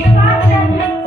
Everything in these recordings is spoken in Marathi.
Thank you.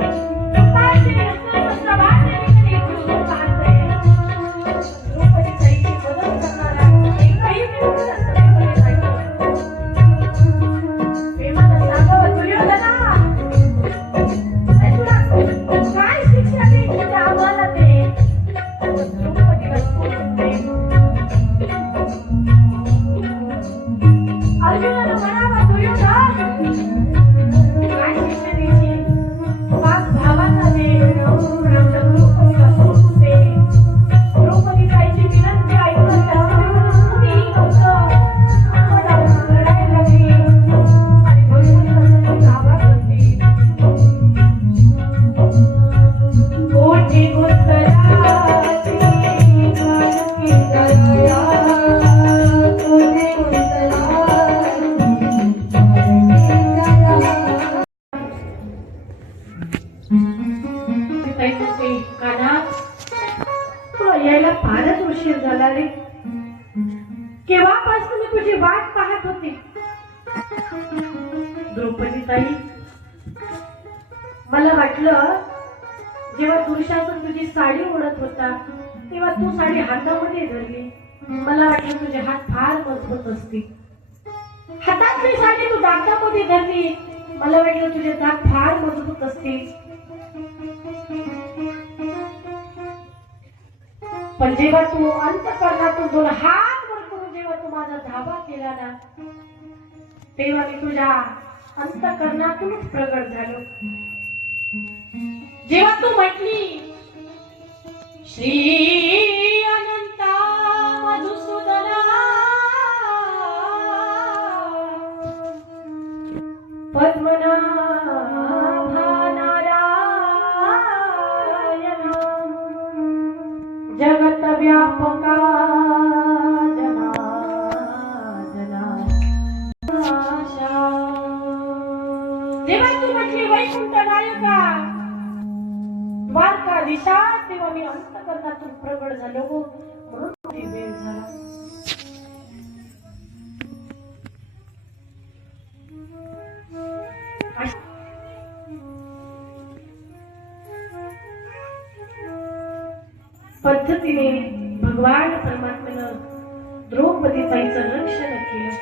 पैसे काना तो यायला फारच उशीर झाला रे. केव्हापासून मी तुझी वाट पाहत होते? द्रौपदी ताई मला वाटलं जेव्हा दुर्शासन तुझी साडी ओढत होता तेव्हा तू साडी हातामध्ये धरली. मला वाटलं तुझे हात फार मजबूत असतील. हातातली साडी तू दातामध्ये धरली. मला वाटलं तुझे दात फार मजबूत असतील. पण जेव्हा तू अंतकरणातून दोन हात वर करून जेव्हा तू माझा धाबा केला ना तेव्हा मी तुझ्या अंतकरणातूनच प्रगट झालो. जेव्हा तू म्हटली श्री जगत व्यापका जना जेव्हा तू म्हटली वैकुंठ नायका द्वारका दिशा तेव्हा मी अंतकरणातून प्रगट झालो म्हणून वेळ झाला पद्धतीने भगवान परमात्म्यानं द्रौपदी ताईचं रक्षण केलं.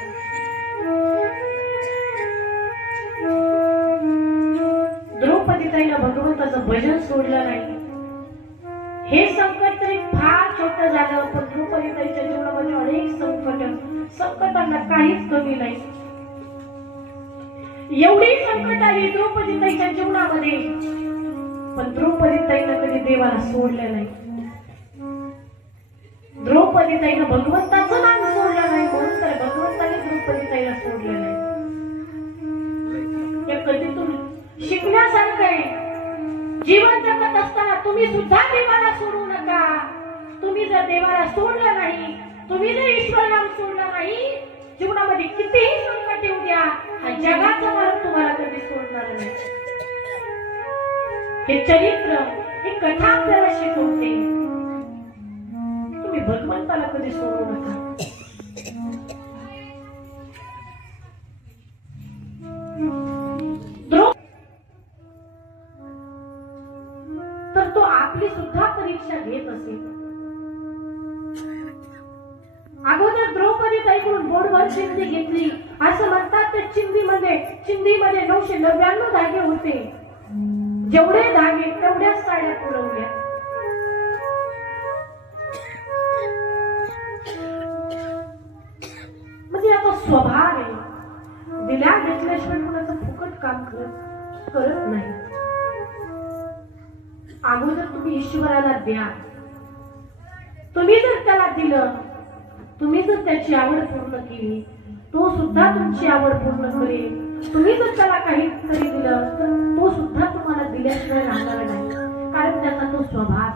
द्रौपदी ताईला भगवंताचं भजन सोडलं नाही. हे संकट तरी फार छोट झालं पण द्रौपदी ताईच्या जीवनामध्ये अनेक संकट संकटांना काहीच कमी नाही. एवढी संकट आली द्रौपदी ताईच्या जीवनामध्ये पण द्रौपदी ताईनं कधी देवाला सोडलं नाही. द्रौपदी ताईनं भगवंताचं नाम सोडलं नाही. म्हणून तर भगवंताने द्रौपदी ताईला सोडलं नाही. कधी तुम्ही शिकण्यासारखं आहे. जीवन जगत असताना तुम्ही सुद्धा देवाला सोडू नका. तुम्ही जर देवाला सोडलं नाही तुम्ही जर ईश्वर नाम सोडलं नाही जीवनामध्ये कितीही संकट येऊ द्या हा जगाचा मार्ग तुम्हाला कधी सोडणार नाही. हे चरित्र ही कथा आपल्याला शिकवते. भगवंताला कधी सोडू नका. तर तो आपली सुद्धा परीक्षा घेत असेल. अगोदर द्रौपदी ताईकडून बोर्डवर चिंदी घेतली. असं म्हणतात त्या चिंदीमध्ये चिंदीमध्ये नऊशे नव्याण्णव धागे होते. जेवढे धागे तेवढ्याच साड्या पुरवल्या. म्हणजे स्वभाव आहे. दिल्या घेतल्याशिवाय कोणाचं फुकट काम करत करत नाही. अगोदर तुम्ही ईश्वराला द्या. तुम्ही जर त्याला दिलं तुम्ही जर त्याची आवड पूर्ण केली तो सुद्धा तुमची आवड पूर्ण करेल. तुम्ही जर त्याला काहीतरी दिलं तर तो सुद्धा तुम्हाला दिल्याशिवाय राहणार नाही. कारण त्याचा तो स्वभाव